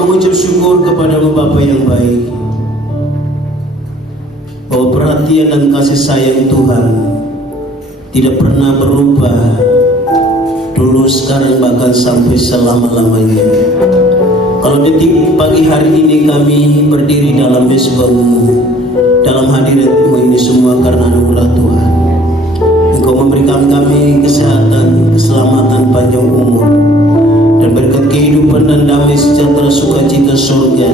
mengucap syukur kepada-Mu Bapa yang baik, bahwa perhatian dan kasih sayang Tuhan tidak pernah berubah, dulu, sekarang, bahkan sampai selama-lamanya. Kalau detik pagi hari ini kami berdiri dalam mezbah-Mu, dalam hadirat-Mu ini semua karena anugerah Tuhan. Engkau memberikan kami kesehatan, keselamatan, panjang umur, dan berkat kehidupan dan damai sejahtera sukacita surga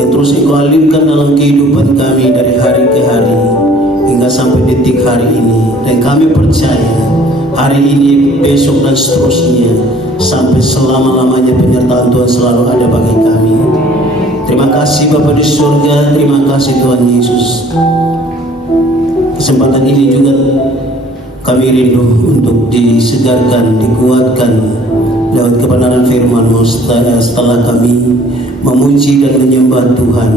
yang terus Engkau alirkan dalam kehidupan kami dari hari ke hari hingga sampai detik hari ini. Dan kami percaya hari ini, besok, dan seterusnya sampai selama-lamanya penyertaan Tuhan selalu ada bagi kami. Terima kasih Bapa di surga, terima kasih Tuhan Yesus. Kesempatan ini juga kami rindu untuk disegarkan, dikuatkan lewat kebenaran firman-Mu setelah kami memuji dan menyembah Tuhan.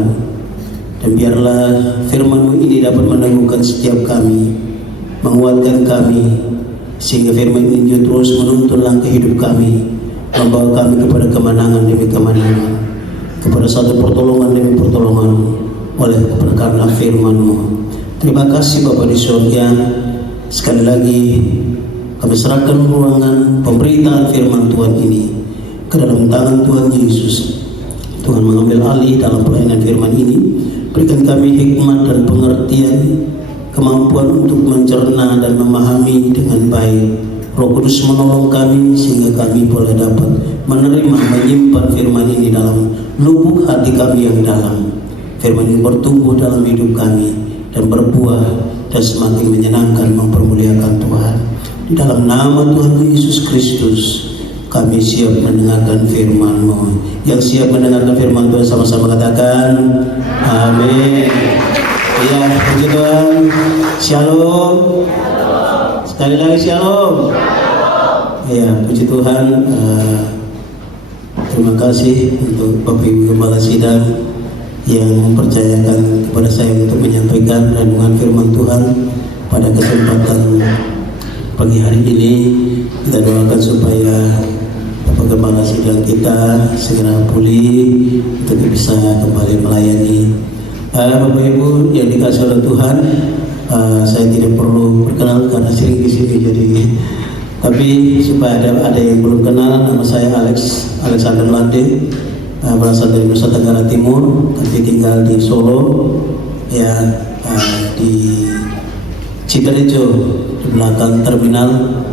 Dan biarlah firman-Mu ini dapat meneguhkan setiap kami, menguatkan kami, sehingga firman ini terus menuntun langkah hidup kami, membawa kami kepada kemenangan demi kemenangan, kepada satu pertolongan demi pertolongan oleh karena firman-Mu. Terima kasih Bapa di surga. Sekali lagi kami serahkan ruangan pemberitaan firman Tuhan ini ke dalam tangan Tuhan Yesus. Tuhan mengambil alih dalam pelayanan firman ini. Berikan kami hikmat dan pengertian, kemampuan untuk mencerna dan memahami dengan baik. Roh Kudus menolong kami sehingga kami boleh dapat menerima, menyimpan firman ini dalam lubuk hati kami yang dalam. Firman ini bertumbuh dalam hidup kami dan berbuah dan semakin menyenangkan, mempermuliakan Tuhan. Di dalam nama Tuhan Yesus Kristus kami siap mendengarkan firman-Mu. Yang siap mendengarkan firman Tuhan sama-sama katakan amin. Ya, puji Tuhan. Shalom. Sekali lagi shalom. Ya, puji Tuhan. Terima kasih untuk Bapak Ibu Gembala Sidang yang mempercayakan kepada saya untuk menyampaikan renungan firman Tuhan pada kesempatan pagi hari ini. Kita doakan supaya Bapak Gembala Sidang kita segera pulih untuk bisa kembali melayani. Bapak Ibu yang dikasihi oleh Tuhan, saya tidak perlu perkenalkan karena sering di sini, jadi tapi supaya ada yang belum kenal, nama saya Alexander Lande, berasal dari Nusa Tenggara Timur, tapi tinggal di Solo, ya, di Ciberejo, di belakang terminal,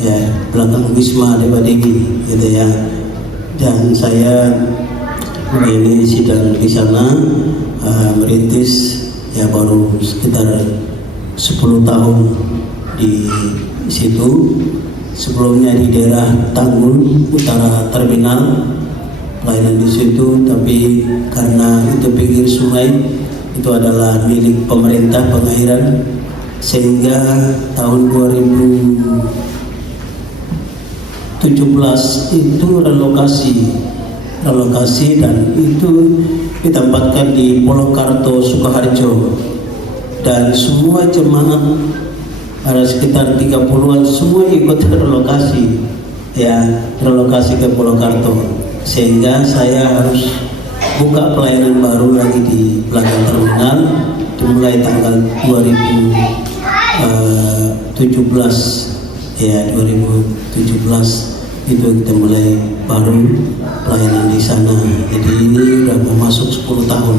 ya, belakang Wisma Dewa-Dewi, gitu ya. Dan saya melayani sidang di sana, merintis ya baru sekitar 10 tahun di situ. Sebelumnya di daerah Tanggul Utara Terminal, pelayanan di situ, tapi karena itu pinggir sungai, itu adalah milik pemerintah pengairan, sehingga tahun 2017 itu relokasi dan itu ditempatkan di Polokarto, Sukoharjo, dan semua jemaat ada sekitar 30-an semua ikut relokasi, ya, relokasi ke Polokarto, sehingga saya harus buka pelayanan baru lagi di belakang terminal mulai tanggal 2017, ya, 2017 itu kita mulai baru pelayanan di sana. Jadi ini udah mau masuk 10 tahun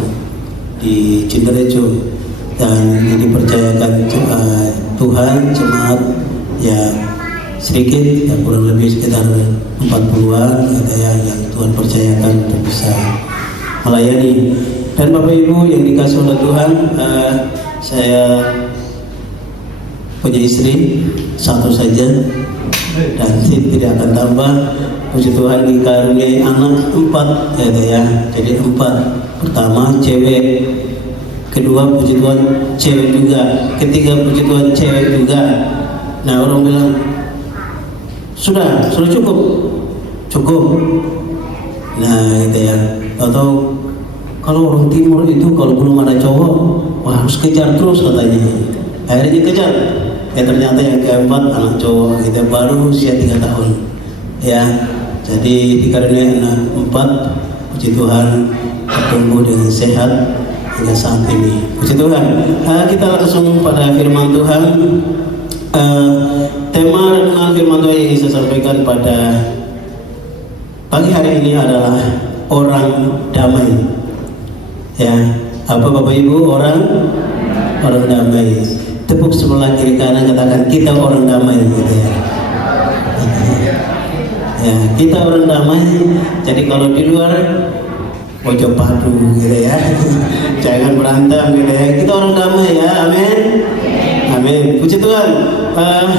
di Ciberejo, dan ini dipercayakan Tuhan jemaat ya sedikit, ya kurang lebih sekitar 40-an gitu ya, yang Tuhan percayakan untuk bisa melayani. Dan Bapak Ibu yang dikasihi oleh Tuhan, saya punya istri satu saja dan tidak akan tambah. Puji Tuhan dikaruniai anak 4 gitu ya, jadi 4. Pertama cewek, kedua puji Tuhan cewek juga, ketiga puji Tuhan cewek juga. Nah, orang bilang sudah cukup. Nah, gitu ya. Atau kalau orang timur itu kalau belum ada cowok, wah harus kejar terus katanya. Akhirnya dikejar. Ya ternyata yang keempat anak cowok, kita baru usia 3 tahun. Ya, jadi dikaruniai anak 4. puji Tuhan bertumbuh dengan sehat hingga saat ini. Puji Tuhan. Kita langsung pada firman Tuhan. Tema renungan firman Tuhan yang saya sampaikan pada pagi hari ini adalah orang damai. Ya, apa Bapak Ibu? Orang damai. Tepuk sebelah kiri kanan, katakan kita orang damai gitu ya. Ya, kita orang damai. Jadi kalau di luar ojo padu gitu ya. Jangan berantem gitu ya. Kita orang damai ya. Amin. Amin. Puji Tuhan.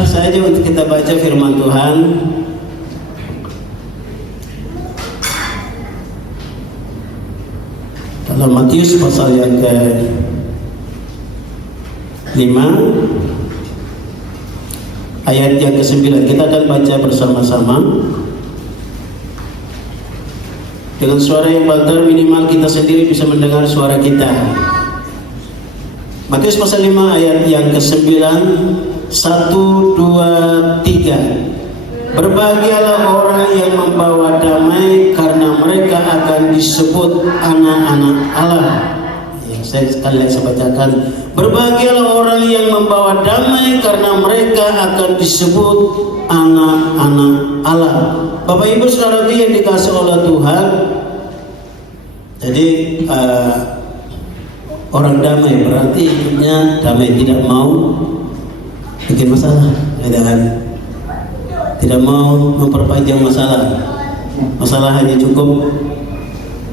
Saja untuk kita baca firman Tuhan. Dalam Matius pasal yang ke-5 ayat yang ke-9, kita akan baca bersama-sama dengan suara yang banter, minimal kita sendiri bisa mendengar suara kita. Matius pasal 5 ayat yang ke-9, 1, 2, 3. Berbahagialah orang yang membawa damai, karena mereka akan disebut anak-anak Allah. Ya, saya sekali lagi bacakan. Berbahagialah orang yang membawa damai, karena mereka akan disebut anak-anak Allah. Bapak Ibu saudara yang dikasih oleh Tuhan, jadi orang damai berarti hidupnya damai, tidak mau bikin masalah, tidak mau memperpanjang masalah hanya cukup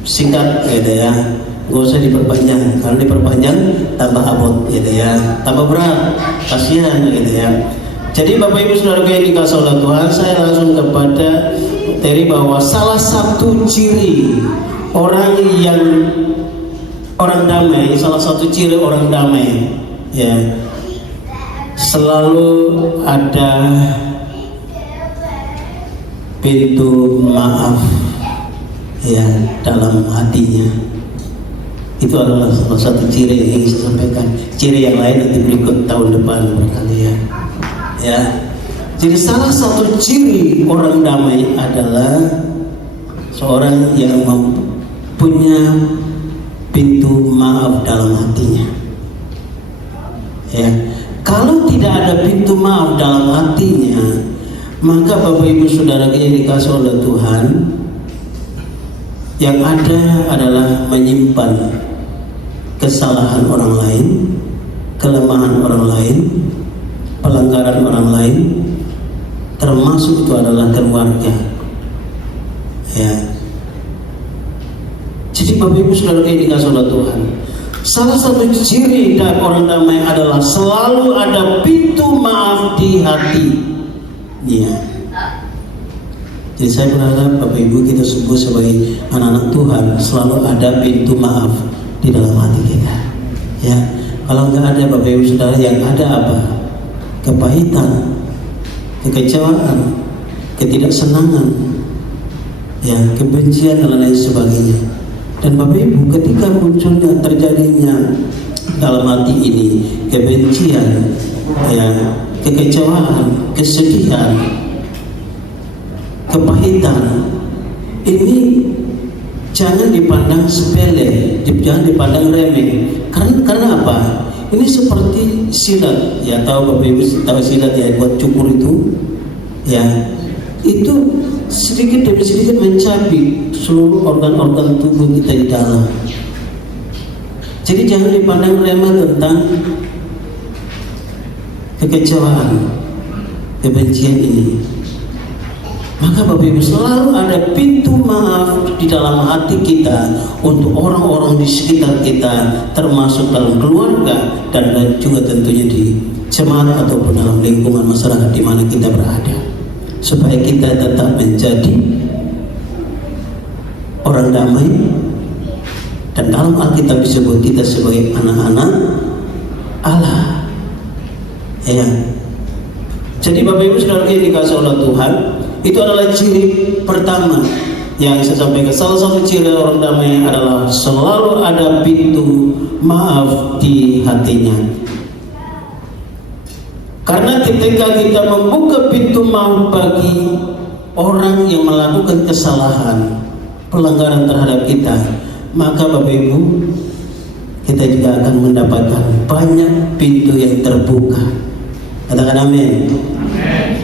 singkat gitu ya, nggak usah diperpanjang, karena diperpanjang tambah abot gitu ya, tambah berat, kasihan gitu ya. Jadi Bapak Ibu saudara yang dikasih oleh Tuhan, saya langsung kepada materi bahwa salah satu ciri orang damai, salah satu ciri orang damai ya, selalu ada pintu maaf ya dalam hatinya. Itu adalah salah satu ciri yang ingin saya sampaikan. Ciri yang lain nanti berikut tahun depan barangkali ya. Ya. Jadi salah satu ciri orang damai adalah seorang yang punya pintu maaf dalam hatinya. Ya. Kalau tidak ada pintu maaf dalam hatinya, maka Bapak Ibu Saudara yang dikasih oleh Tuhan, yang ada adalah menyimpan kesalahan orang lain, kelemahan orang lain, pelanggaran orang lain, termasuk itu adalah keluarga. Ya. Jadi Bapak Ibu Saudara yang dikasih oleh Tuhan, salah satu ciri dari orang damai adalah selalu ada pintu maaf di hati. Ya. Jadi saya berharap Bapak Ibu kita semua sebagai anak-anak Tuhan selalu ada pintu maaf di dalam hati kita. Ya. Kalau nggak ada Bapak Ibu Saudara, yang ada apa? Kepahitan, kekecewaan, ketidaksenangan, ya, kebencian dan lain sebagainya. Dan Bapak Ibu, ketika munculnya terjadinya dalam hati ini kebencian, ya, kekecewaan, kesedihan, kepahitan, ini jangan dipandang sepele, jangan dipandang remeh. Karena apa? Ini seperti silat, ya, tahu Bapak Ibu tahu silat ya, buat cukur itu, ya, itu sedikit demi sedikit mencabik seluruh organ-organ tubuh kita di dalam. Jadi jangan dipandang remeh tentang kekecewaan, kebencian ini. Maka Bapak Ibu selalu ada pintu maaf di dalam hati kita untuk orang-orang di sekitar kita, termasuk dalam keluarga dan juga tentunya di jemaat ataupun dalam lingkungan masyarakat di mana kita berada, supaya kita tetap menjadi orang damai. Dan dalam Alkitab disebut kita sebagai anak-anak Allah. Ya. Jadi Bapak Ibu Saudara yang dikasih oleh Tuhan, itu adalah ciri pertama yang saya sampaikan. Salah satu ciri orang damai adalah selalu ada pintu maaf di hatinya. Karena ketika kita membuka pintu maaf bagi orang yang melakukan kesalahan, pelanggaran terhadap kita, maka Bapak Ibu, kita juga akan mendapatkan banyak pintu yang terbuka. Katakan amin.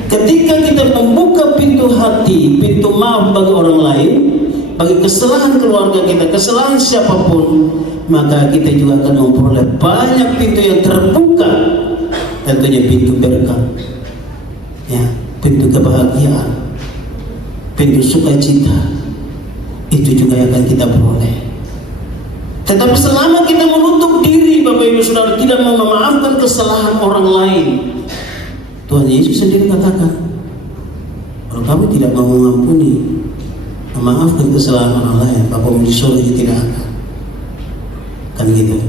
Ketika kita membuka pintu hati, pintu maaf bagi orang lain, bagi kesalahan keluarga kita, kesalahan siapapun, maka kita juga akan memperoleh banyak pintu yang terbuka. Tentunya pintu berkat, ya, pintu kebahagiaan, pintu sukacita, itu juga yang akan kita peroleh. Tetapi selama kita menutup diri, Bapak Ibu Saudara, tidak mau memaafkan kesalahan orang lain, Tuhan Yesus sendiri katakan, kalau kamu tidak mau mengampuni, memaafkan kesalahan orang lain, Bapamu di surga tidak akan. Kan gitu.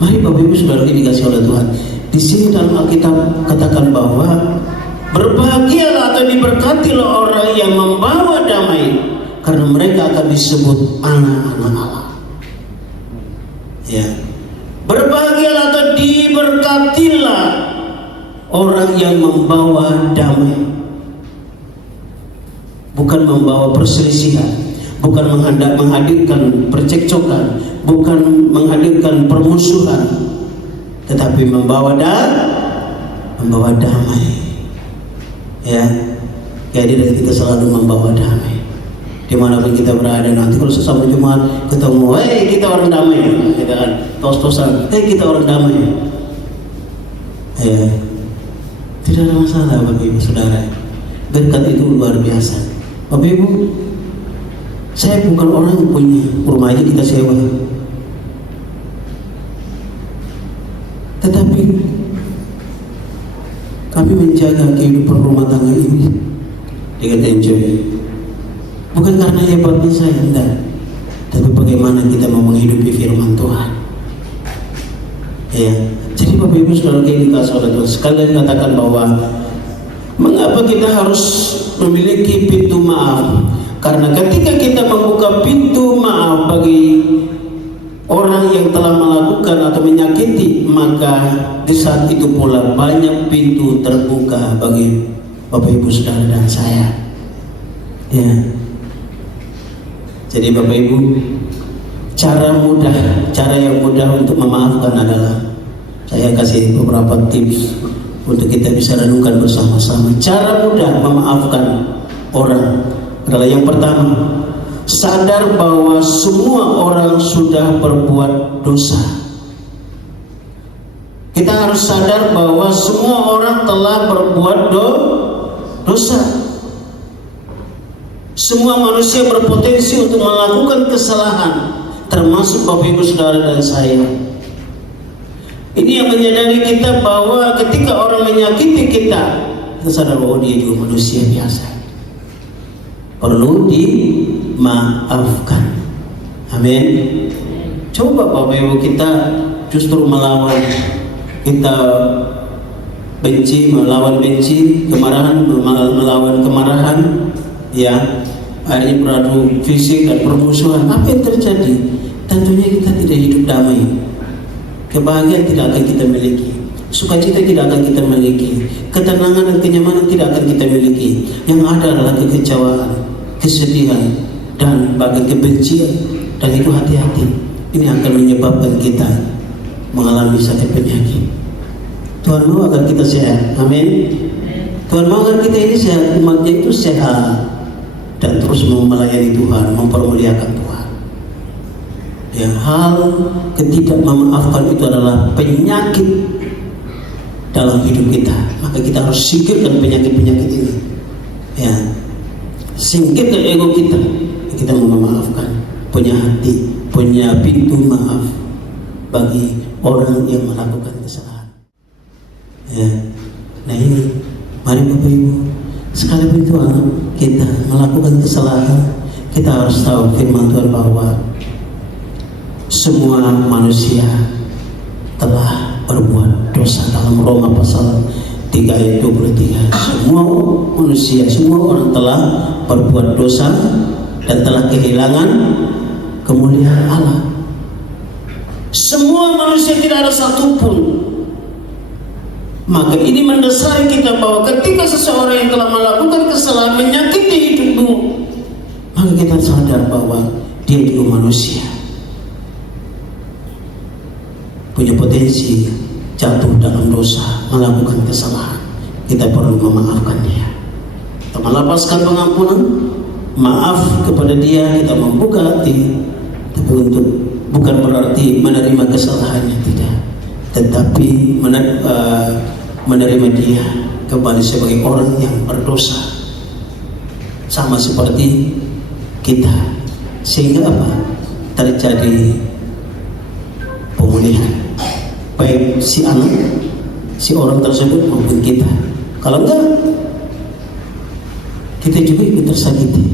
Mari Bapak Ibu Saudara dikasih oleh Tuhan. Di sini dalam Alkitab katakan bahwa berbahagialah atau diberkatilah orang yang membawa damai, karena mereka akan disebut anak-anak Allah. Ya. Berbahagialah atau diberkatilah orang yang membawa damai, bukan membawa perselisihan, bukan menghadirkan percekcokan, bukan menghadirkan permusuhan, tetapi membawa damai. Ya, kehadiran kita selalu membawa damai. Dimanapun kita berada, nanti kalau sesama Jumat ketemu, hei kita orang damai, kita kan tos-tosan, hei kita orang damai. Ya, tidak ada masalah Bapak Ibu Saudara. Berkat itu luar biasa. Bapak Ibu, saya bukan orang yang punya rumah aja kita sewa, tetapi kami menjaga kehidupan rumah tangga ini dengan enjoy. Bukan karena hebatnya saya, enggak, tapi bagaimana kita mau menghidupi firman Tuhan. Ya, jadi Bapak Ibu Saudara yang dikasih oleh Tuhan, sekalian katakan bahwa mengapa kita harus memiliki pintu maaf? Karena ketika kita membuka pintu maaf bagi orang yang telah melakukan atau menyakiti, maka di saat itu pula banyak pintu terbuka bagi Bapak Ibu Saudara dan saya. Ya. Jadi Bapak Ibu, cara yang mudah untuk memaafkan adalah, saya kasih beberapa tips untuk kita bisa renungkan bersama-sama. Cara mudah memaafkan orang adalah yang pertama, sadar bahwa semua orang sudah berbuat dosa. Kita harus sadar bahwa semua orang telah berbuat dosa. Semua manusia berpotensi untuk melakukan kesalahan, termasuk Bapak Ibu Saudara dan saya. Ini yang menyadari kita bahwa ketika orang menyakiti kita, kita sadar bahwa dia juga manusia biasa, perlu dimaafkan. Amin. Coba Bapak Ibu kita justru melawan, kita melawan benci, kemarahan, melawan kemarahan, ya, akhirnya beradu fisik dan permusuhan. Apa yang terjadi? Tentunya kita tidak hidup damai. Kebahagiaan tidak akan kita miliki, sukacita tidak akan kita miliki, ketenangan dan kenyamanan tidak akan kita miliki. Yang ada adalah kekecewaan, kesedihan, dan bahkan kebencian. Dan itu hati-hati, ini akan menyebabkan kita mengalami sakit penyakit. Tuhan mau agar kita sehat. Amin. Tuhan mau agar kita ini sehat, umatnya itu sehat dan terus mau melayani Tuhan, mempermuliakan Tuhan. Ya, hal ketidak memaafkan itu adalah penyakit dalam hidup kita. Maka kita harus singkirkan penyakit-penyakit ini. Ya, singkirkan ego kita. Kita mau memaafkan, punya hati, punya pintu maaf bagi orang yang melakukan kesalahan. Ya, nah ini, mari Bapak Ibu, sekalipun itu kita melakukan kesalahan, kita harus tahu firman Tuhan bahwa semua manusia telah berbuat dosa. Dalam Roma pasal 3 ayat 23, semua manusia, semua orang telah berbuat dosa dan telah kehilangan kemuliaan Allah. Semua manusia, tidak ada satupun. Maka ini mendasari kita bahwa ketika seseorang yang telah melakukan kesalahan menyakiti hidupmu, maka kita sadar bahwa dia juga manusia, punya potensi jatuh dalam dosa, melakukan kesalahan. Kita perlu memaafkan dia, kita melepaskan pengampunan, maaf kepada dia, kita membuka hati. Tapi bukan berarti menerima kesalahannya, tidak, tetapi menerima dia kembali sebagai orang yang berdosa, sama seperti kita, sehingga apa? Terjadi pemulihan, baik si anak, si orang tersebut maupun kita. Kalau enggak, kita juga ikut tersakiti,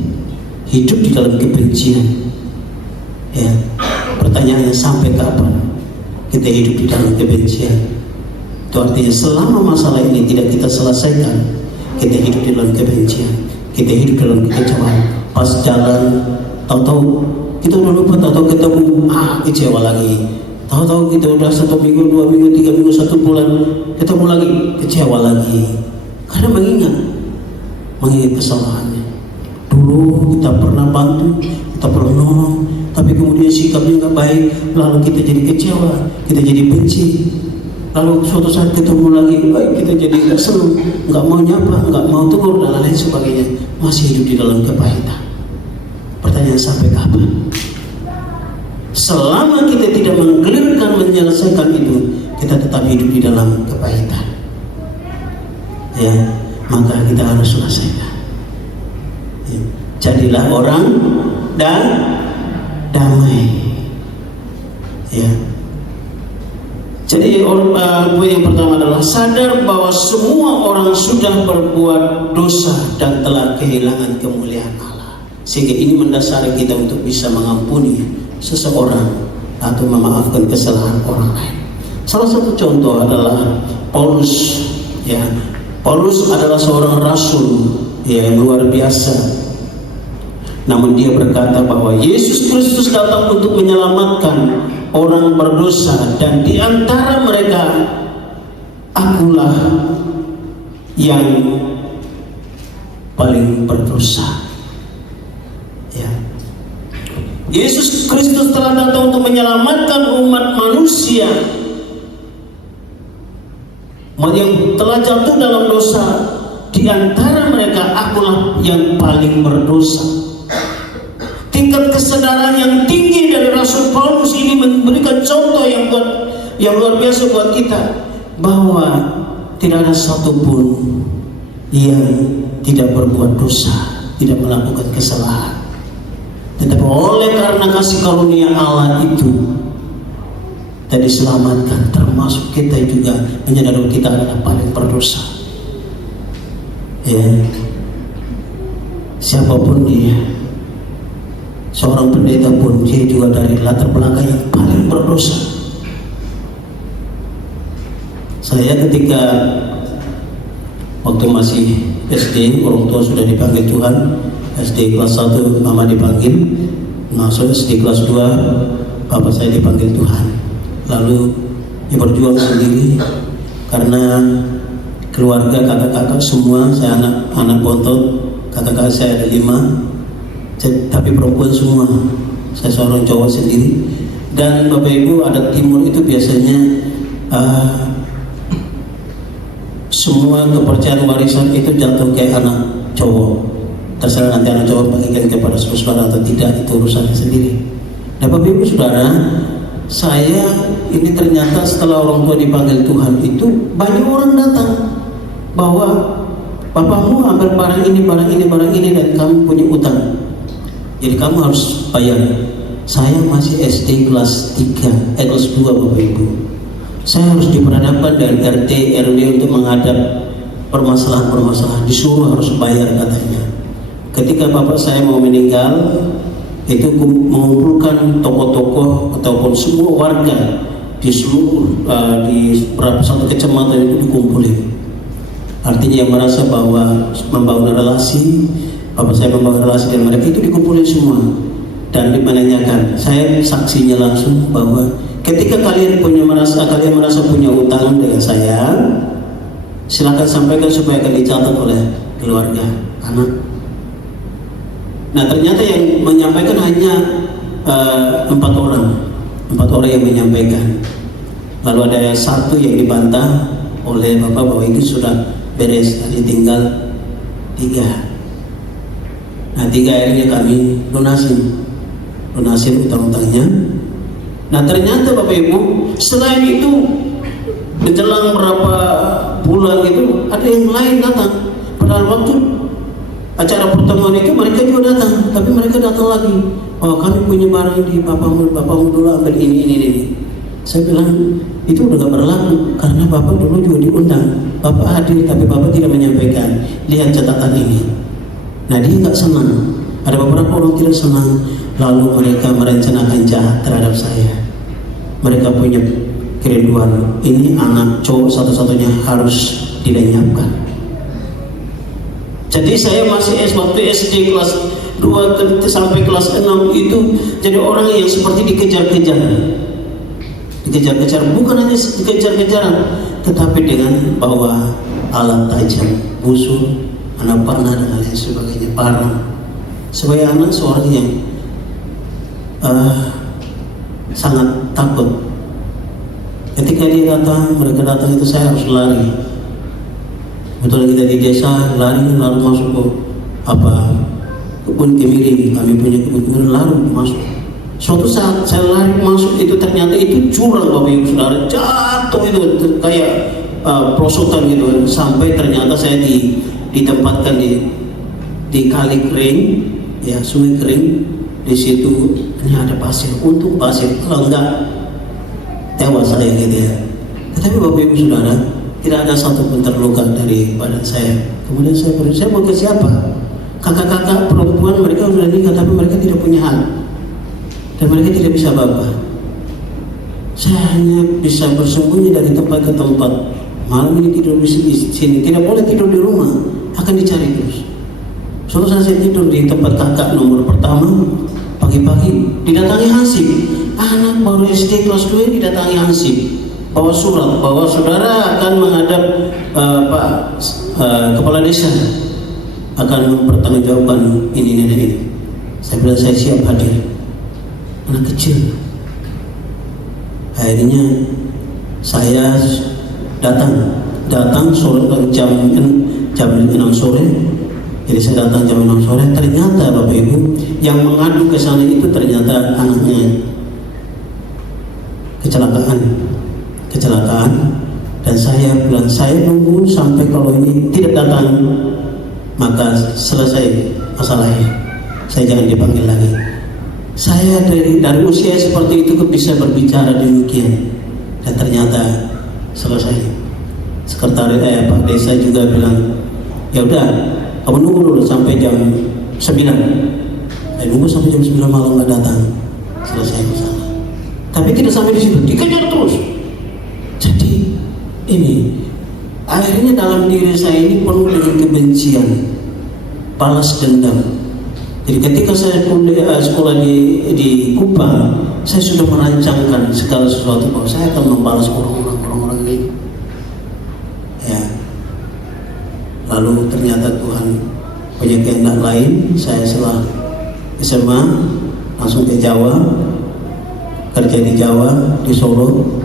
hidup di dalam kebencian. Ya, pertanyaannya sampai kapan kita hidup di dalam kebencian? Itu artinya selama masalah ini tidak kita selesaikan, kita hidup di dalam kebencian, kita hidup dalam kekecewaan. Pas jalan, tahu-tahu kita udah lupa, tahu-tahu ketemu, kecewa lagi. Tahu-tahu kita udah 1 minggu, 2 minggu, 3 minggu, 1 bulan, ketemu lagi, kecewa lagi. Karena mengingat kesalahannya. Dulu kita pernah bantu, kita pernah nolong, tapi kemudian sikapnya nggak baik, lalu kita jadi kecewa, kita jadi benci. Lalu suatu saat ketemu lagi, baik kita jadi nggak senang, nggak mau nyapa, nggak mau tegur dan lain sebagainya. Masih hidup di dalam kepahitan. Pertanyaan, sampai kapan? Selama kita tidak menggelirkan, menyelesaikan itu, kita tetap hidup di dalam kepahitan. Ya, maka kita harus selesaikan. Ya. Jadilah orang damai. Ya. Jadi poin yang pertama adalah sadar bahwa semua orang sudah berbuat dosa dan telah kehilangan kemuliaan Allah. Sehingga ini mendasari kita untuk bisa mengampuni seseorang atau memaafkan kesalahan orang lain. Salah satu contoh adalah Paulus. Ya, Paulus adalah seorang rasul yang luar biasa. Namun dia berkata bahwa Yesus Kristus datang untuk menyelamatkan orang berdosa, dan di antara mereka akulah yang paling berdosa. Ya. Yesus Kristus telah datang untuk menyelamatkan umat manusia yang telah jatuh dalam dosa. Di antara mereka akulah yang paling berdosa. Tingkat kesadaran yang tinggi dari Rasul Paulus ini memberikan contoh yang luar biasa buat kita, bahwa tidak ada satupun yang tidak berbuat dosa, tidak melakukan kesalahan. Tetapi oleh karena kasih karunia Allah itu kita diselamatkan, termasuk kita juga menyadari kita adalah paling berdosa. Ya, siapapun dia, seorang pendeta pun dia juga dari latar belakang yang paling berdosa. Saya ketika waktu masih SD, orang tua sudah dipanggil Tuhan. SD kelas 1 mama dipanggil, masuk SD kelas 2 bapak saya dipanggil Tuhan. Lalu dia berjuang sendiri karena keluarga kakak-kakak semua, saya anak bontot, kakak-kakak saya ada 5, tapi perempuan semua, saya seorang cowok sendiri. Dan Bapak Ibu, adat timur itu biasanya semua kepercayaan warisan itu jatuh ke anak cowok. Terserah nanti anak cowok bagikan kepada saudara atau tidak, itu urusannya sendiri. Nah Bapak Ibu Saudara, saya ini ternyata setelah orang tua dipanggil Tuhan itu banyak orang datang bahwa bapakmu ambil barang ini dan kamu punya utang, jadi kamu harus bayar. Saya masih SD kelas 3, kelas 2 Bapak Ibu. Saya harus diperhadapkan dengan RT RW untuk menghadap permasalahan-permasalahan, disuruh harus bayar katanya. Ketika bapak saya mau meninggal, itu mengumpulkan tokoh-tokoh ataupun semua warga di seluruh di satu kecamatan itu dikumpulin. Artinya yang merasa bahwa membangun relasi, bapak saya membangun relasi dengan mereka itu dikumpulin semua dan menanyakan. Saya saksinya langsung bahwa ketika kalian merasa punya utang dengan saya, silakan sampaikan supaya akan dicatat oleh keluarga anak. Nah ternyata yang menyampaikan hanya 4 orang yang menyampaikan. Lalu ada satu yang dibantah oleh Bapak bahwa ini sudah beres, hanya tinggal 3. Nah 3 akhirnya kami lunasin utang-utangnya. Nah ternyata Bapak Ibu, selain itu menjelang berapa bulan gitu ada yang lain datang. Padahal waktu acara pertemuan itu mereka juga datang, tapi mereka datang lagi. Oh kami punya barang di bapakmu dulu ambil ini. Saya bilang itu udah gak berlaku karena Bapak dulu juga diundang. Bapak hadir tapi Bapak tidak menyampaikan. Lihat catatan ini. Nah dia nggak senang. Ada beberapa orang tidak senang. Lalu mereka merencanakan jahat terhadap saya. Mereka punya kerinduan. Ini anak cowok satu-satunya harus dilenyapkan. Jadi saya masih waktu SD kelas 2 sampai kelas 6 itu jadi orang yang seperti dikejar-kejar, bukan hanya dikejar-kejaran, tetapi dengan bawa alat tajam, busur, anak panah dan lain sebagainya, parang. Sebagai anak seorang yang sangat takut. Ketika dia datang, mereka datang itu saya harus lari. Betul kita di desa lari lalu masuk ke kebun kemiri, kami punya kebun kemiri, lalu masuk. Suatu saat saya lari masuk itu ternyata itu jurang Bapak Ibu Saudara, jatuh itu kayak perosotan gitu, sampai ternyata saya ditempatkan di kali kering, ya sungai kering. Di situ hanya ada pasir, untuk pasir, kalau enggak tewas saya gitu ya. Tetapi Bapak Ibu Saudara, tidak ada satu pun terluka dari badan saya. Kemudian saya mau ke siapa? Kakak-kakak perempuan mereka sudah nikah tapi mereka tidak punya hak dan mereka tidak bisa apa-apa. Saya hanya bisa bersembunyi dari tempat ke tempat. Malam ini tidur di sini, tidak boleh tidur di rumah, akan dicari terus. Suatu saat saya tidur di tempat kakak nomor pertama, pagi-pagi didatangi hansip. Anak baru SD kelas 2 didatangi hansip, bawa surat bahwa saudara akan menghadap kepala desa, akan mempertanggungjawabkan ini. Saya bilang saya siap hadir. Anak kecil. Akhirnya saya datang sore jam 6 sore. Jadi saya datang jam 6 sore. Ternyata Bapak Ibu yang mengadu ke sana itu ternyata anaknya kecelakaan. Dan saya bilang saya nunggu sampai kalau ini tidak datang maka selesai masalahnya. Saya jangan dipanggil lagi. Saya dari usia seperti itu bisa berbicara demikian dan ternyata selesai. Sekretaris Pak Desa juga bilang, ya udah kamu nunggu dulu sampai jam 9. Saya nunggu sampai jam 9 malam nggak datang, selesai masalah. Tapi tidak sampai di situ, dikejar terus. Jadi ini akhirnya dalam diri saya ini penuh dengan kebencian, balas dendam. Jadi ketika saya sekolah di Kupang, saya sudah merancangkan segala sesuatu bahwa saya akan membalas orang-orang ini. Ya. Lalu ternyata Tuhan punya kehendak lain. Saya setelah SMA langsung ke Jawa, kerja di Jawa, di Solo,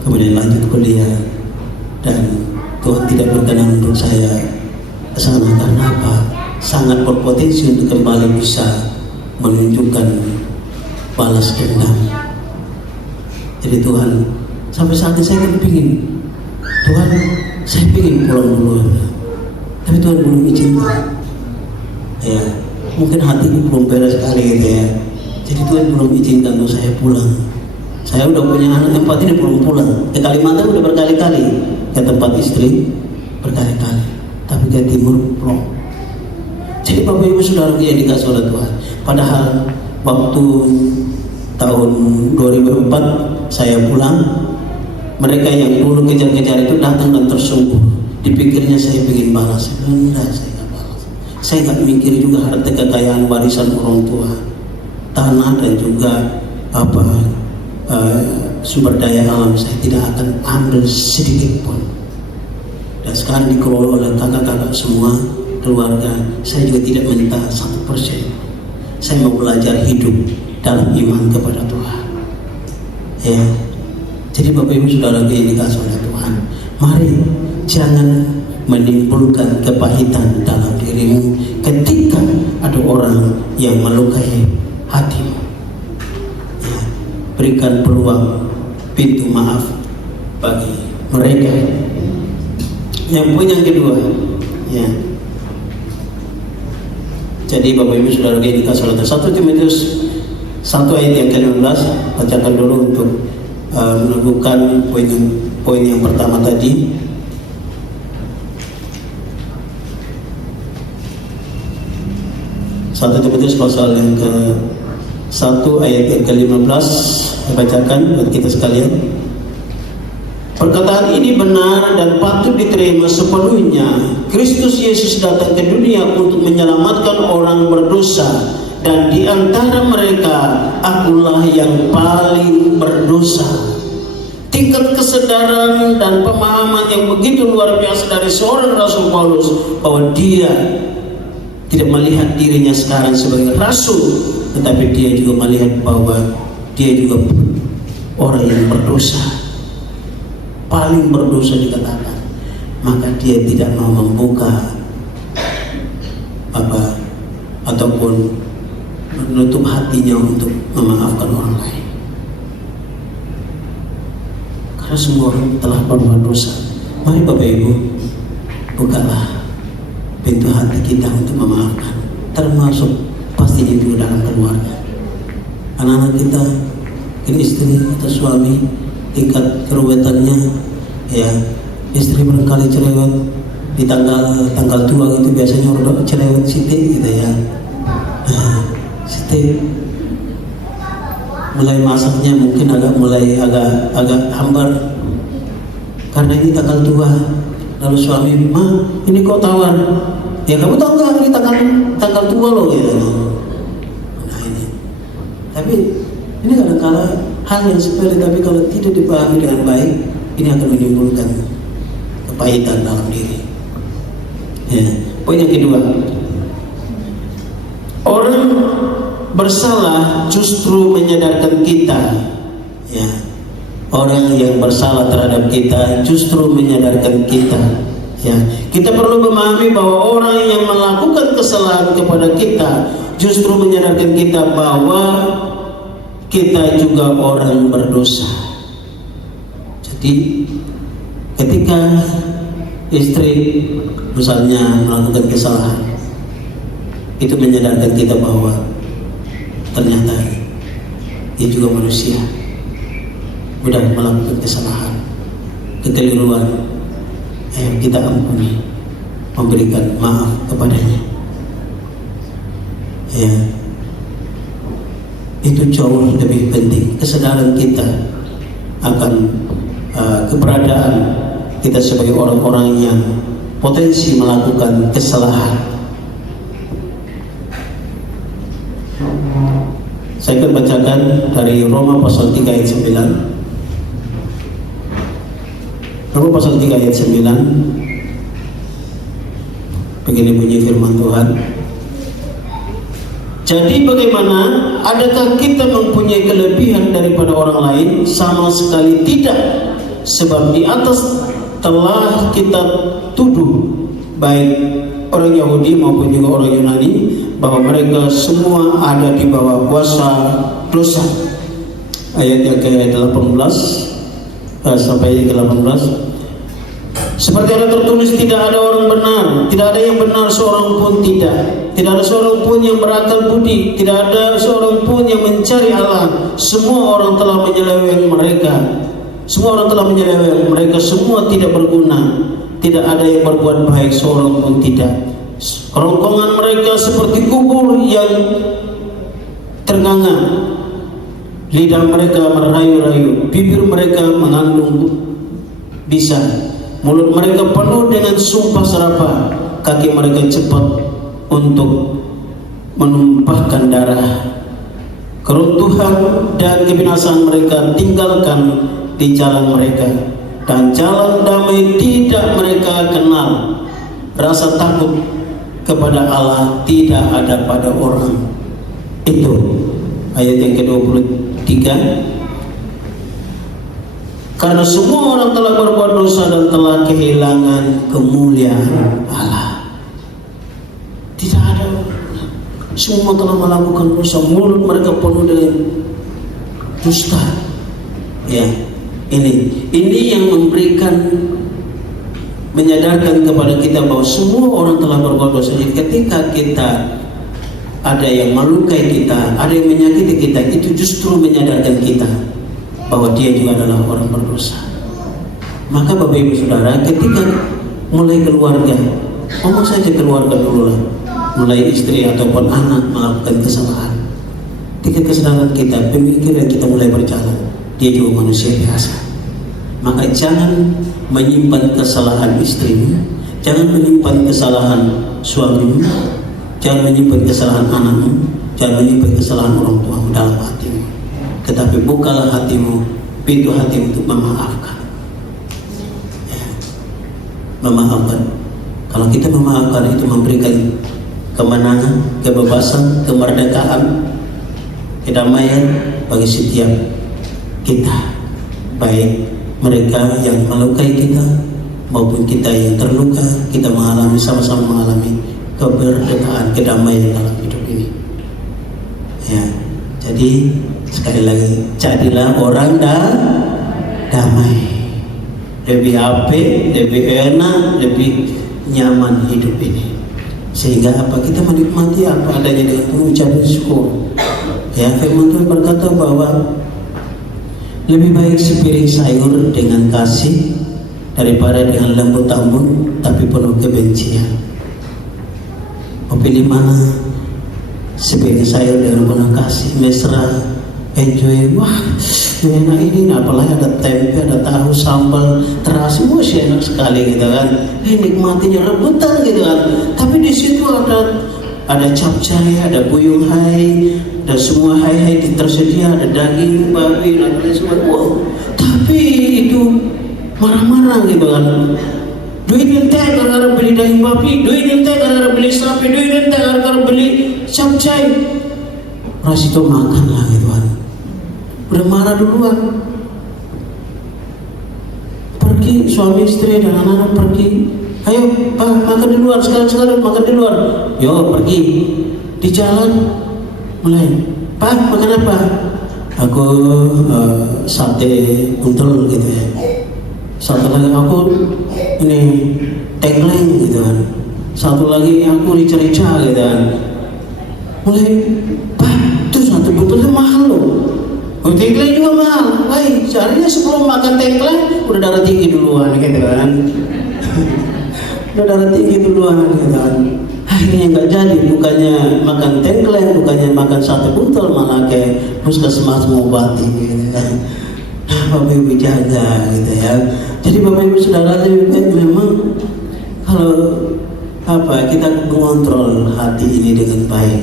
kemudian lanjut kuliah. Dan Tuhan tidak berkenan untuk saya ke sana karena apa? Sangat berpotensi untuk kembali bisa menunjukkan balas dendam. Jadi Tuhan, sampai saat ini saya kan pingin, Tuhan saya pingin pulang dulu, tapi Tuhan belum izinkan. Ya, mungkin hati belum beres sekali gitu ya. Jadi Tuhan belum izinkan untuk saya pulang. Saya udah punya anak 4 ini belum pulang. Ke Kalimantan udah berkali-kali, ke tempat istri berkali-kali, tapi ke timur belum. Jadi Bapak Ibu Saudara yang dikasih oleh Tuhan. Padahal waktu tahun 2004 saya pulang, mereka yang dulu kejar-kejar itu datang dan tersungkur. Dipikirnya saya ingin balas. Enggak, saya nggak balas. Saya nggak mikir juga harta kekayaan warisan orang tua, tanah dan juga sumber daya alam saya tidak akan ambil sedikit pun. Dan sekarang dikelola oleh kakak-kakak semua keluarga. Saya juga tidak minta 1%. saya mau belajar hidup dalam iman kepada Tuhan. Ya, jadi Bapak Ibu Saudara yang dikasihi oleh Tuhan, mari jangan menimbulkan kepahitan dalam dirimu ketika ada orang yang melukai hatimu. Ya, berikan peluang pintu maaf bagi mereka. Yang poin yang kedua, ya. Jadi Bapak Ibu Saudara yang dikasihi oleh Tuhan, 1 Timotius 1 ayat yang ke-15, bacakan dulu untuk meneguhkan poin yang pertama tadi. 1 Timotius pasal yang ke-1 ayat yang ke-15, saya bacakan buat kita sekalian. Perkataan ini benar dan patut diterima sepenuhnya. Kristus Yesus datang ke dunia untuk menyelamatkan orang berdosa, dan di antara mereka akulah yang paling berdosa. Tingkat kesadaran dan pemahaman yang begitu luar biasa dari seorang Rasul Paulus bahwa dia tidak melihat dirinya sekarang sebagai rasul, tetapi dia juga melihat bahwa dia juga orang yang berdosa, paling berdosa dikatakan. Maka dia tidak mau membuka ataupun menutup hatinya untuk memaafkan orang lain, karena semua orang telah berbuat dosa. Mari Bapak Ibu, bukalah pintu hati kita untuk memaafkan, termasuk pastinya juga dalam keluarga. Anak-anak kita, istri atau suami, tingkat keruwetannya, ya, istri barangkali cerewet di tanggal tua gitu, biasanya orang cerewet siti gitu ya. Siti mulai masaknya mungkin agak hambar karena ini tanggal tua. Lalu suami, "Ma, ini kok tawar?" "Ya kamu tahu nggak, ini tanggal tua loh," gitu. Nah ini, tapi ini kadang-kala hal yang sepele, tapi kalau tidak dipahami dengan baik, ini akan menimbulkan kepahitan dalam diri. Ya. Poin yang kedua, orang bersalah justru menyadarkan kita. Ya. Orang yang bersalah terhadap kita justru menyadarkan kita. Ya, kita perlu memahami bahwa orang yang melakukan kesalahan kepada kita justru menyadarkan kita bahwa kita juga orang berdosa. Jadi ketika istri misalnya melakukan kesalahan, itu menyadarkan kita bahwa ternyata dia juga manusia, mudah melakukan kesalahan, kekeliruan. Ayo kita ampuni, memberikan maaf kepadanya. Ya, itu jauh lebih penting. Kesadaran kita akan keberadaan kita sebagai orang-orang yang potensi melakukan kesalahan. Saya akan bacakan dari Roma pasal 3 ayat 9. Roma pasal 3 ayat 9. Begini bunyi firman Tuhan. Jadi bagaimana? Adakah kita mempunyai kelebihan daripada orang lain? Sama sekali tidak. Sebab di atas telah kita tuduh, baik orang Yahudi maupun juga orang Yunani, bahwa mereka semua ada di bawah kuasa dosa. Ayat yang ke-18 sampai ke-18. Seperti ada tertulis, tidak ada orang benar, tidak ada yang benar seorang pun tidak. Tidak ada seorang pun yang berakal budi, tidak ada seorang pun yang mencari Allah. Semua orang telah menyeleweng mereka. Semua orang telah menyeleweng mereka, semua tidak berguna. Tidak ada yang berbuat baik, seorang pun tidak. Kerongkongan mereka seperti kubur yang ternganga. Lidah mereka merayu-rayu, bibir mereka mengandung bisa. Mulut mereka penuh dengan sumpah serapah, kaki mereka cepat untuk menumpahkan darah. Keruntuhan dan kebinasaan mereka tinggalkan di jalan mereka, dan jalan damai tidak mereka kenal. Rasa takut kepada Allah tidak ada pada orang Itu ayat yang ke-23. Karena semua orang telah berbuat dosa dan telah kehilangan kemuliaan Allah. Tidak ada, semua telah melakukan dosa, mulut mereka penuh dengan dusta. Ya, ini yang memberikan, menyadarkan kepada kita bahwa semua orang telah berbuat dosa. Jadi ketika kita ada yang melukai kita, ada yang menyakiti kita, itu justru menyadarkan kita bahwa dia juga adalah orang berdosa. Maka Bapak Ibu Saudara, ketika mulai keluarga, ngomong saja keluarga dulu lah, mulai istri ataupun anak melakukan kesalahan, ketika kesadaran kita, pemikiran kita mulai berjalan, dia juga manusia biasa. Maka jangan menyimpan kesalahan istrimu, jangan menyimpan kesalahan suamimu, jangan menyimpan kesalahan anakmu, jangan menyimpan kesalahan orang tuamu dalam hatimu. Tetapi bukalah hatimu, pintu hatimu untuk memaafkan. Ya. Memaafkan. Kalau kita memaafkan, itu memberikan kemenangan, kebebasan, kemerdekaan, kedamaian bagi setiap kita, baik mereka yang melukai kita maupun kita yang terluka. Kita mengalami, sama-sama mengalami kemerdekaan, kedamaian dalam hidup ini. Ya, jadi sekali lagi, jadilah orang damai. Lebih apik, lebih enak, lebih nyaman hidup ini. Sehingga apa, kita menikmati apa adanya dengan pengucapan syukur. Ya, firman Tuhan berkata bahwa lebih baik sepiring sayur dengan kasih daripada dengan lembut tambun tapi penuh kebencian. Pilih mana? Sepiring sayur dengan penuh kasih, mesra, enjoy, wah enak ini, apalagi ada tempe, ada tahu, sambal, terasi, wah enak sekali gitu kan. Nikmatinya rebutan gitu kan. Tapi di situ ada capcay, ada buyung hai, ada semua hai tersedia, ada daging babi, dan lain sebagainya. Wow. Tapi itu marah-marah gitu kan. Duit ente gara-gara beli daging babi, duit ente gara-gara beli sapi, duit ente gara-gara beli capcay. Ras itu makan lah gitu kan. Udah marah duluan. Pergi suami istri dan anak-anak pergi. Ayo Pak, makan di luar, sekarang makan di luar. Yo pergi. Di jalan mulai, Pak makan apa? Aku sate buntel gitu ya. Satu lagi aku ini tengkleng gitu kan. Satu lagi aku rica-rica gitu kan. Mulai, Pak tuh satu buntelnya mahal loh. Oh, tengkleng juga mahal. Hai, seharinya sebelum makan tengkleng udah darah tinggi duluan gitu kan. Udah darah tinggi duluan gitu kan. Akhirnya nggak jadi, bukannya makan tengkleng, bukannya makan sate buntel, malah kayak puskesmas mengobati gitu kan. Bapak Ibu jaga gitu ya. Jadi Bapak Ibu Saudara, memang kalau kita mengontrol hati ini dengan baik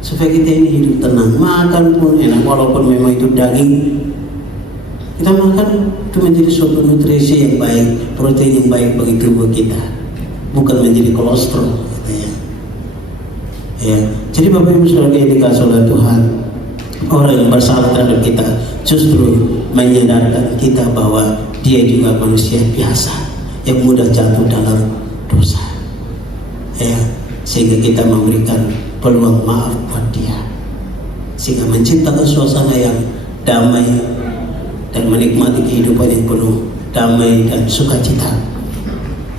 supaya kita ini hidup tenang, makan pun enak walaupun memang itu daging. Kita makan itu menjadi suatu nutrisi yang baik, protein yang baik bagi tubuh kita, bukan menjadi kolesterol gitu ya. Ya, jadi Bapak Ibu Saudara yang dikasihi oleh Tuhan, orang yang bersalah terhadap kita justru menyadarkan kita bahwa dia juga manusia biasa yang mudah jatuh dalam dosa. Ya, sehingga kita memberikan peluang maaf buat dia, sehingga menciptakan suasana yang damai dan menikmati kehidupan yang penuh damai dan sukacita.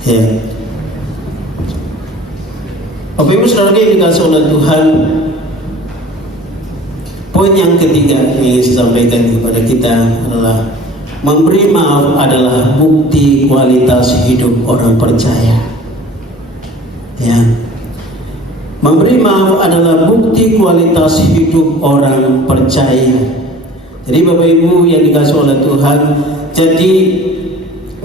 Ya. Bapak Ibu Saudara yang dikasihi oleh Tuhan, poin yang ketiga yang ingin saya sampaikan kepada kita adalah memberi maaf adalah bukti kualitas hidup orang percaya. Ya. Memberi maaf adalah bukti kualitas hidup orang percaya. Jadi Bapak Ibu yang dikasihi oleh Tuhan, jadi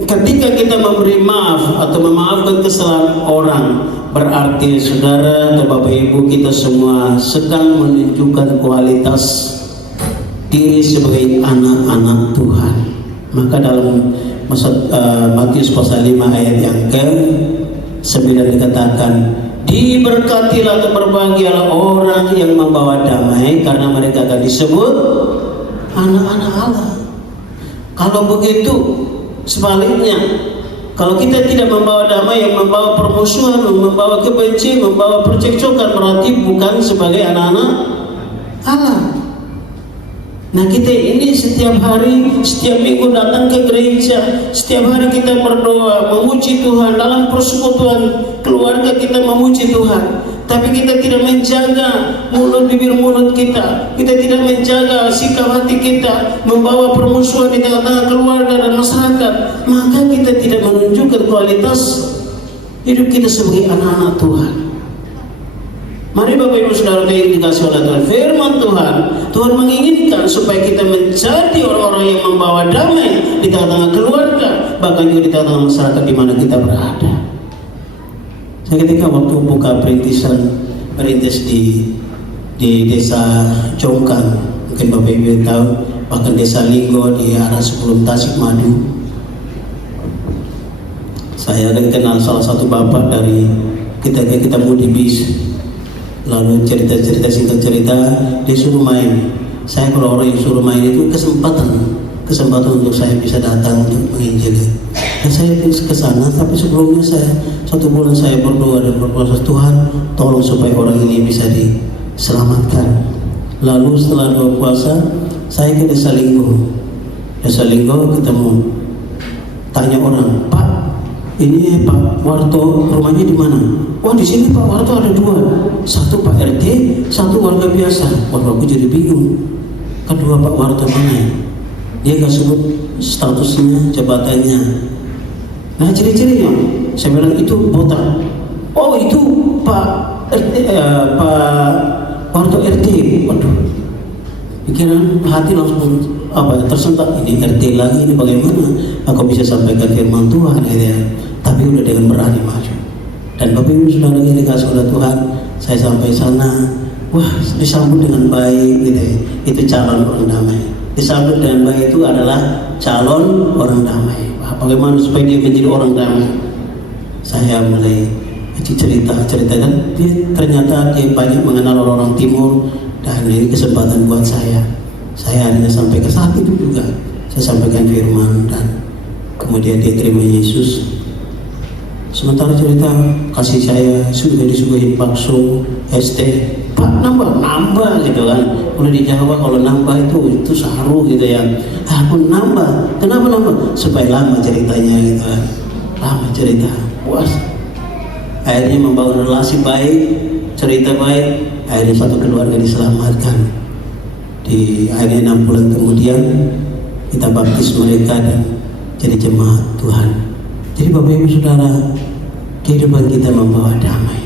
ketika kita memberi maaf atau memaafkan kesalahan orang, berarti saudara atau Bapak Ibu kita semua sedang menunjukkan kualitas diri sebagai anak-anak Tuhan. Maka dalam Matius pasal 5 ayat yang ke-9 dikatakan, Diberkatilah atau berbahagialah orang yang membawa damai, karena mereka akan disebut anak-anak Allah. Kalau begitu sebaliknya, kalau kita tidak membawa damai, yang membawa permusuhan, membawa kebencian, membawa percekcokan, berarti bukan sebagai anak-anak Allah. Nah, kita ini setiap hari, setiap minggu datang ke gereja, setiap hari kita berdoa, memuji Tuhan, dalam persekutuan keluarga kita memuji Tuhan. Tapi kita tidak menjaga bibir mulut kita, kita tidak menjaga sikap hati kita, membawa permusuhan di tengah-tengah keluarga dan masyarakat, maka kita tidak menunjukkan kualitas hidup kita sebagai anak-anak Tuhan. Mari Bapak Ibu Saudara yang dikasihi oleh Tuhan, firman Tuhan menginginkan supaya kita menjadi orang-orang yang membawa damai di tengah-tengah keluarga, bahkan juga di tengah-tengah masyarakat di mana kita berada. Saya ketika waktu buka perintis di desa Congkang, mungkin Bapak Ibu tahu, bahkan desa Linggo di arah sebelum Tasikmadu. Saya ada kenal salah satu bapak dari kita mudi bis. Lalu cerita-cerita, singkat cerita, dia suruh main. Saya kalau orang yang suruh main itu kesempatan untuk saya bisa datang untuk menginjili. Dan saya ke sana, tapi sebelumnya saya 1 bulan saya berdoa dan berpuasa, Tuhan tolong supaya orang ini bisa diselamatkan. Lalu setelah doa puasa, saya ke Desa Linggo ketemu, tanya orang, Pak, ini Pak Warto rumahnya di mana? Oh, di sini Pak Warto ada 2, satu Pak RT, satu warga biasa. Waduh, aku jadi bingung, kedua Pak Warto mana? Dia nggak sebut statusnya, jabatannya. Nah, ciri-cirinya, saya bilang itu botak. Oh, itu Pak RT, Pak Warto RT. Waduh, pikiran hati langsung tersentak, ini RT lagi, ini bagaimana aku bisa sampaikan firman Tuhan gitu ya. Tapi udah dengan berani maju. Dan Bapak Ibu Saudara yang dikasihi oleh Tuhan, saya sampai sana, wah, disambut dengan baik gitu ya. Itu calon orang damai. Disambut dengan baik itu adalah calon orang damai. Wah, bagaimana supaya dia menjadi orang damai? Saya mulai cerita dan dia ternyata dia banyak mengenal orang-orang timur, dan ini kesempatan buat saya. Saya hanya sampai ke saat itu juga saya sampaikan firman, dan kemudian dia terima Yesus. Sementara cerita kasih saya sudah disuguhin bakso, ST, Pak nambah gitu kan. Udah di Jawa kalau nambah itu saru gitu ya. Pun nambah, kenapa nambah? Supaya lama ceritanya gitu kan. Lama cerita, puas. Akhirnya membangun relasi baik, cerita baik. Akhirnya satu keluarga diselamatkan. Akhirnya 6 bulan kemudian kita baptis mereka dan jadi jemaat Tuhan. Jadi Bapak Ibu Saudara, kehidupan kita membawa damai.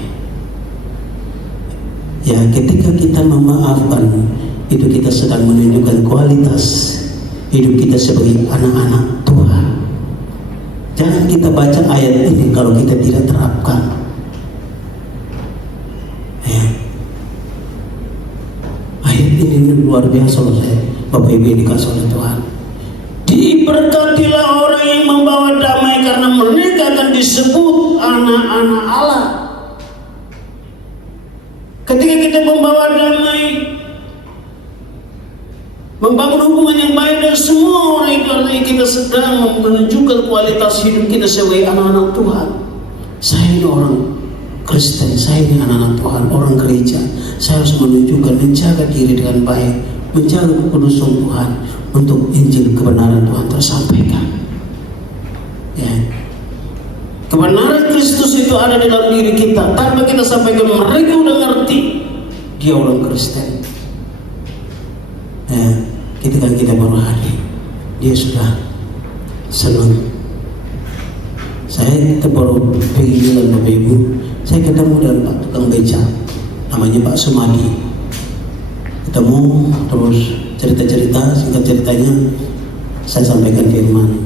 Ya, ketika kita memaafkan, itu kita sedang menunjukkan kualitas hidup kita sebagai anak-anak Tuhan. Jangan kita baca ayat ini kalau kita tidak terapkan. Ya. Ayat ini luar biasa loh saya, Bapak Ibu yang dikasihi oleh Tuhan. Diberkatilah orang yang membawa damai, karena mereka akan disebut anak-anak Allah. Ketika kita membawa damai, membangun hubungan yang baik dengan semua orang, itu artinya kita sedang menunjukkan kualitas hidup kita sebagai anak-anak Tuhan. Saya ini orang Kristen, saya ini anak-anak Tuhan, orang gereja. Saya harus menunjukkan, menjaga diri dengan baik, menjaga kekudusan Tuhan, untuk Injil kebenaran Tuhan tersampaikan. Ya. Kebenaran Kristus itu ada dalam diri kita. Tanpa kita sampaikan, mereka udah ngerti dia orang Kristen. Ya. Ketika kita baru hadir, dia sudah senang. Saya baru pergi dengan Bapak Ibu, saya ketemu dengan Pak tukang beca, namanya Pak Sumadi. Ketemu terus cerita-cerita, singkat ceritanya saya sampaikan firman.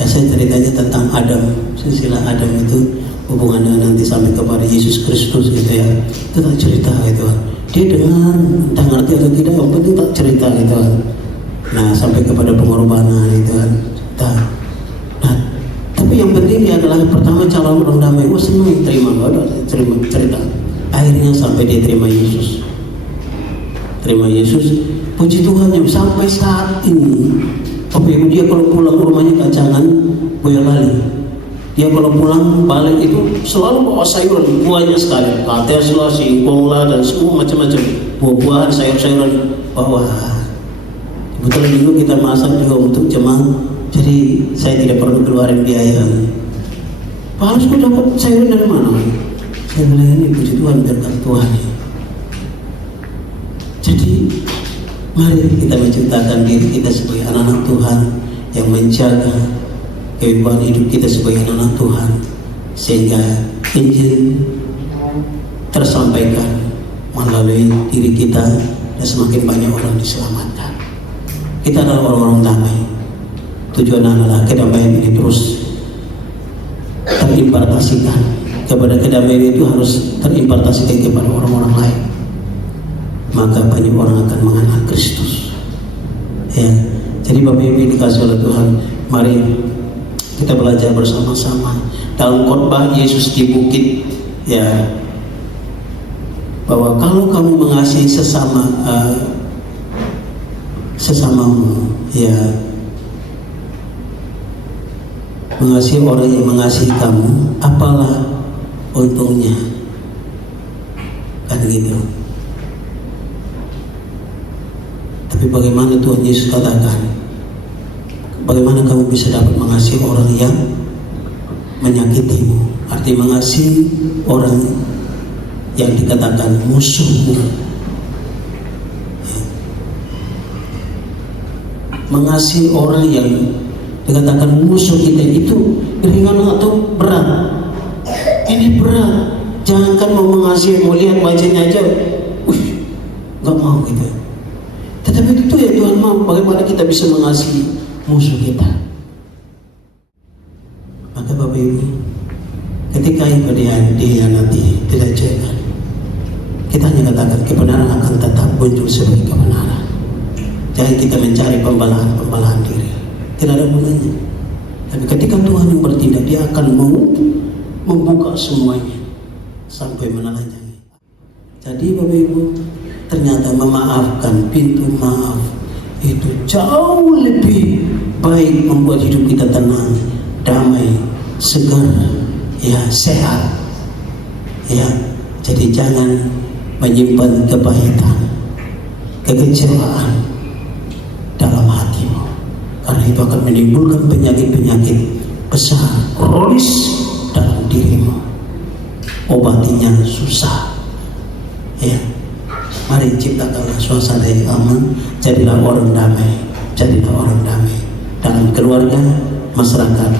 Ya, saya ceritanya tentang Adam, silsilah Adam itu hubungannya nanti sampai kepada Yesus Kristus gitu ya. Itu tak cerita gitu. Dia dengar, entah ngerti atau tidak, yang penting tak cerita gitu. Nah, sampai kepada pengorbanan gitu kan. Nah, tapi yang penting sendiri adalah pertama calon orang damai. Wah, senang terima cerita. Akhirnya sampai dia terima Yesus. Terima Yesus, puji Tuhan ya, sampai saat ini. Bapak Ibu, dia kalau pulang ke rumahnya kacangan Boyolali. Dia kalau pulang balik itu selalu bawa sayuran banyak sekali, kates lah, singkong lah, dan semua macam-macam buah-buahan, sayur-sayuran bawa. Kebetulan dulu kita masak juga untuk jemaah, jadi saya tidak perlu keluarin biaya. Pak, harus ku dapat sayuran dari mana? Saya bilang, ini puji Tuhan, berkat Tuhan. Jadi mari kita menciptakan diri kita sebagai anak-anak Tuhan yang menjaga kehidupan hidup kita sebagai anak-anak Tuhan, sehingga Injil tersampaikan melalui diri kita dan semakin banyak orang diselamatkan. Kita adalah orang-orang damai. Tujuan adalah kedamaian ini terus terimpartasikan. Kepada kedamaian itu harus terimpartasikan kepada orang-orang lain. Maka banyak orang akan mengenal Kristus. Ya, jadi Bapak Ibu dikasih oleh Tuhan, mari kita belajar bersama-sama dalam khotbah Yesus di bukit, ya, bahwa kalau kamu mengasihi sesamamu, ya, mengasihi orang yang mengasihi kamu, apalah untungnya, kan gitu. Tapi bagaimana Tuhan Yesus katakan, bagaimana kamu bisa dapat mengasihi orang yang menyakitimu? Arti mengasihi orang yang dikatakan musuhmu. Mengasihi orang yang dikatakan musuh kita itu ringan atau berat? Ini berat. Jangankan mau mengasihi, mau lihat wajahnya aja, nggak mau gitu. Tetapi itu ya Tuhan mau, bagaimana kita bisa mengasihi musuh kita. Maka Bapak Ibu, ketika yang dihianati, dilecehkan, kita hanya katakan kebenaran akan tetap muncul sebagai kebenaran. Jangan kita mencari pembelahan diri, tidak ada gunanya. Tapi ketika Tuhan yang bertindak, dia akan mau membuka semuanya sampai menelanjangi. Jadi Bapak Ibu, ternyata memaafkan, pintu maaf itu jauh lebih baik membuat hidup kita tenang, damai, segar, ya, sehat. Ya, jadi jangan menyimpan kepahitan, kekecewaan dalam hatimu, karena itu akan menimbulkan penyakit-penyakit besar, kronis dalam dirimu. Obatinya susah. Ya, mari ciptakanlah suasana yang aman, jadilah orang damai, dalam keluarga, masyarakat,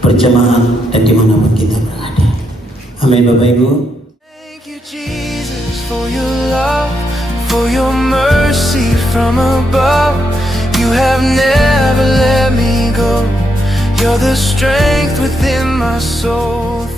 berjemaah, dan dimanapun kita berada. Amin Bapak Ibu. Thank you Jesus for your love, for your mercy from above. You have never let me go. You're the strength within my soul.